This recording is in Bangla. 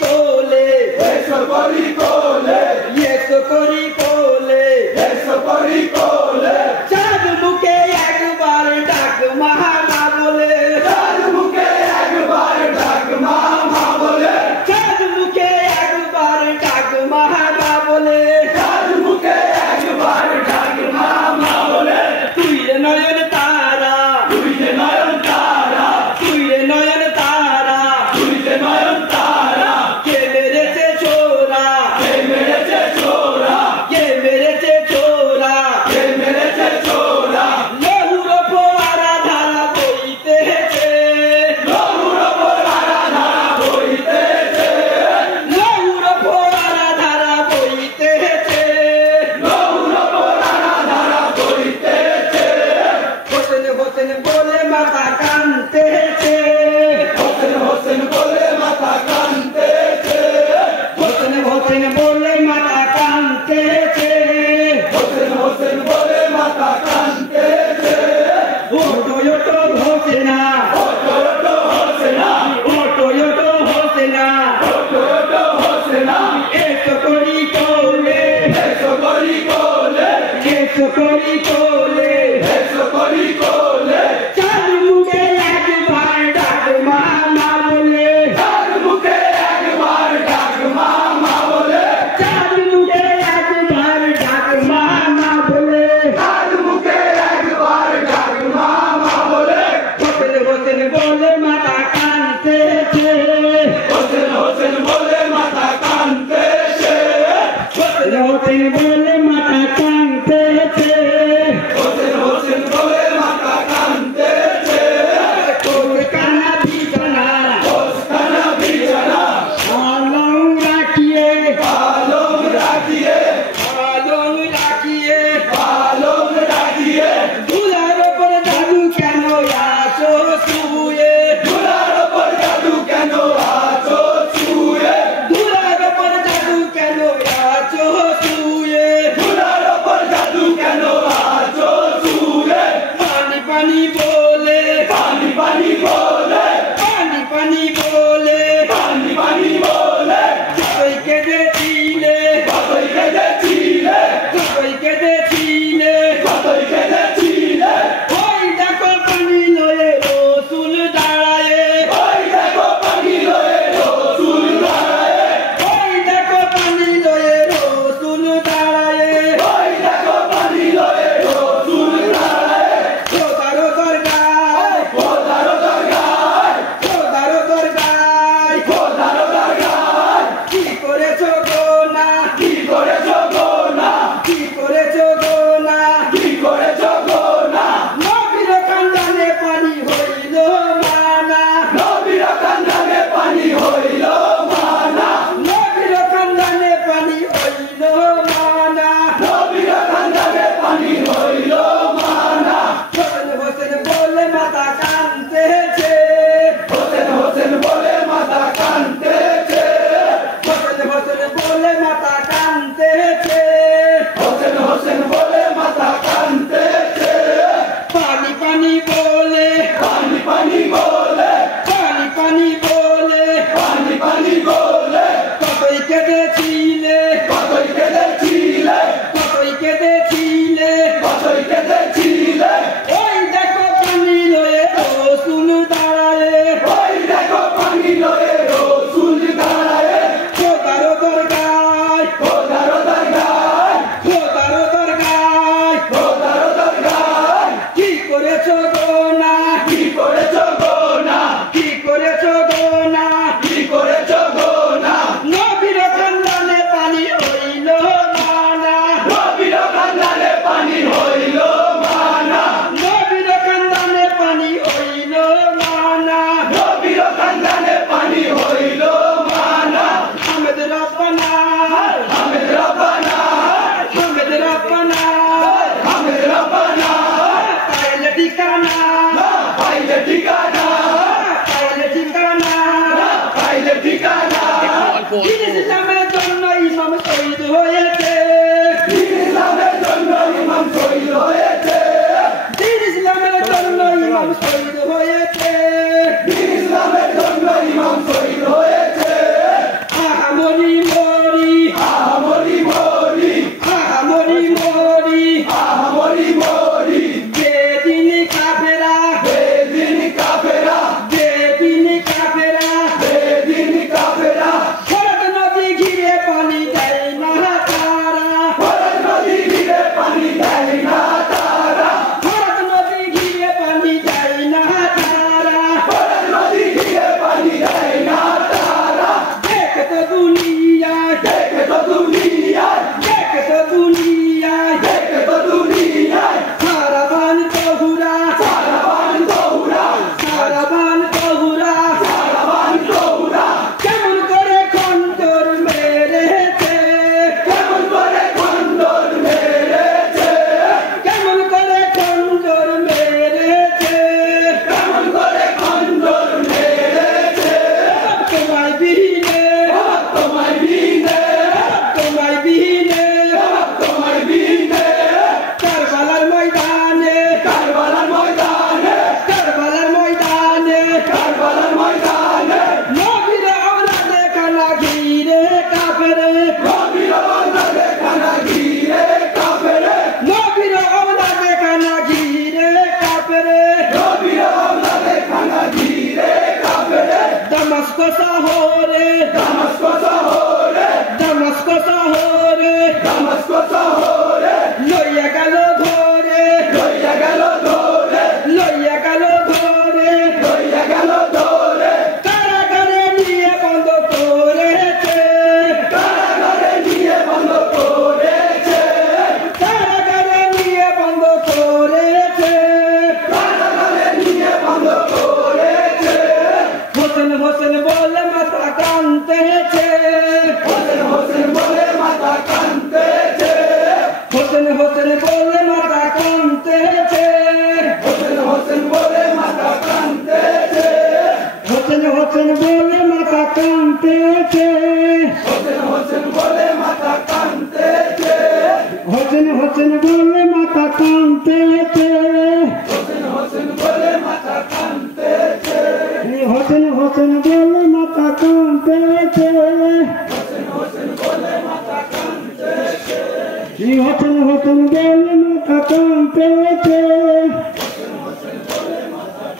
কোলে এসো করি কোলে এসো করি কোলে এসো করি কোলে চাঁদ মুখে একবার ডাক মা মা বলে চাঁদ মুখে একবার ডাক মা মা বলে চাঁদ মুখে একবার ডাক মা মা বলে চাঁদ মুখে একবার ডাক মা মা বলে তুই রে নয়ন তারা তুই যে নয়ন তারা তুই রে নয়ন তারা তুই যে নয়ন তারা কে মেরেছে ছোরা কে মেরেছে চোরা কে মেরেছে ছোরা কে মেরেছে চোরা লহুর ফোয়ারা ধারা বইতেছে লহুর ওপর ধারা বইতেছে লহুর ফোয়ারা ধারা বইতেছে লহুর ওপর ধারা বইতেছে হোসেন হোসেন বলে মাথা কানতেছে হোসেন হোসেন বলে মাথা কানতেছে হোসেন হোসেন বলে মাথা কানতেছে হোসেন হোসেন বলে মাথা কানতেছে ওটো ওটো হোসেনা ওটো ওটো হোসেনা ওটো ওটো হোসেনা ওটো ওটো হোসেনা এসো করি কোলে এসো করি কোলে এসো করি কোলে এসো করি কোলে চাঁদ মুখে একবার ডাক মা মা বলে চাঁদ মুখে একবার ডাক মা মা বলে চাঁদ মুখে একবার ডাক মা মা বলে চাঁদ মুখে একবার ডাক মা মা বলে হোসেন হোসেন বলে মাথা কানতেছে হোসেন হোসেন বলে মাথা কানতেছে হোসেন হোসেন বলে মাথা কানতেছে হোসেন হোসেন বলে মাথা কানতেছে তোর কানা বিছানা দোস্তানা বিছানা আলং রাখিয়ে পালং রাখিয়ে আলং রাখিয়ে পালং রাখিয়ে দুলার ওপর জাদু কেন আছো শুয়ে ধুলার ওপর জাদু কেন আছো ছুঁয়ে দুলার ওপর জাদু কেন আছো শুয়ে ধুলার ওপর জাদু কেন আছো ছুঁয়ে পানি পানি বলে পানি পানি বলে পানি পানি বলে পানি পানি বলে যতই কেঁদেছিলে কতই কেঁদেছিলে যতই কেঁদেছিলে কতই কেঁদেছিলে ওই দেখো পানি লয়ে রসুল দাঁড়ায়ে ওই দেখো পানি লয়ে রসুল দাঁড়ায়ে ওই দেখো পানি লয়ে রসুল দাঁড়ায়ে ওই দেখো পানি লয়ে রসুল দাঁড়ায়ে খোদারো দরগায় খোদারো দরগায় খোদারো দরগায় খোদারো দরগায় কি করেছো গো না কি করেছো গো না কি করেছো গো না কি করেছো গো না নবীর কান্দানে পানি হইল মানা নবীর কান্দানে পানি হইল মানা নবীর কান্দানে পানি হইল মানা নবীর কান্দানে পানি হইল মানা হোসেন হোসেন বলে মাথা কানতেছে হোসেন হোসেন বলে মাথা কানতেছে হোসেন হোসেন বলে মাথা কানতেছে হোসেন হোসেন বলে মাথা কানতেছে পানি পানি বলে পানি পানি বলে পানি পানি বলে পানি পানি বলে কতই কেঁদেছিলে কতই কেঁদেছিলে কতই কেঁদেছিলে কতই কেঁদেছিলে ওই দেখো পানি লয়ে রসুল দাঁড়ায়ে ওই দেখো পানি লয়ে রসুল দাঁড়ায়ে খোদারো দরগায় খোদারো দরগায় খোদারো দরগায় খোদারো দরগায় কি করেছো গো না কি করেছো গো না কি করেছো গো না কি করেছো গো না নবীর কান্দানে পানি হইল মানা নবীর কান্দানে পানি হইল মানা নবীর কান্দানে পানি হইল মানা নবীর কান্দানে পানি হইল মানা হামেদ রব্বানা হামিদ রব্বানা হামেদ রব্বানা হামিদ রব্বানা পাইলে ঠিকানা পাইলে ঠিকানা পাইলে ঠিকানা পাইলে ঠিকানা দিন ইসলামের জন্য ইমাম শহীদ হয়েছে দিন ইসলামের জন্য ইমাম শহীদ হয়েছে দিন ইসলামের জন্য ইমাম শহীদ হয়েছে দিন ইসলামের জন্য ইমাম শহীদ হয়েছে Damasco Sahore, Damasco Sahore, Damasco Sahore, Damasco Sahore, লইয়া গেল ধরে, লইয়া গেল ধরে, লইয়া গেল ধরে, লইয়া গেল ধরে, কারাগারে নিয়ে বন্ধ করেছে, কারাগারে নিয়ে বন্ধ করেছে, কারাগারে নিয়ে বন্ধ করেছে, কারাগারে নিয়ে বন্ধ করেছে, হোসেন হোসেন বলে মাথা কানতেছে, হোসেন হোসেন বলে মাথা কাঁদতেছে, হোসেন হোসেন বলে মাথা কানতেছে, হোসেন হোসেন বলে মাথা কাঁদতেছে, হোসেন হোসেন বলে মাথা কানতেছে, হোসেন হোসেন বলে মাথা কাঁদতেছে, হোসেন হোসেন বলে মাথা কানতেছে, হোসেন হোসেন বলে মাথা কাঁদতেছে, হোসেন হোসেন বলে মাথা কানতেছে, হোসেন হোসেন বলে মাথা কাঁদতেছে, হোসেন হোসেন বলে মাথা কানতেছে।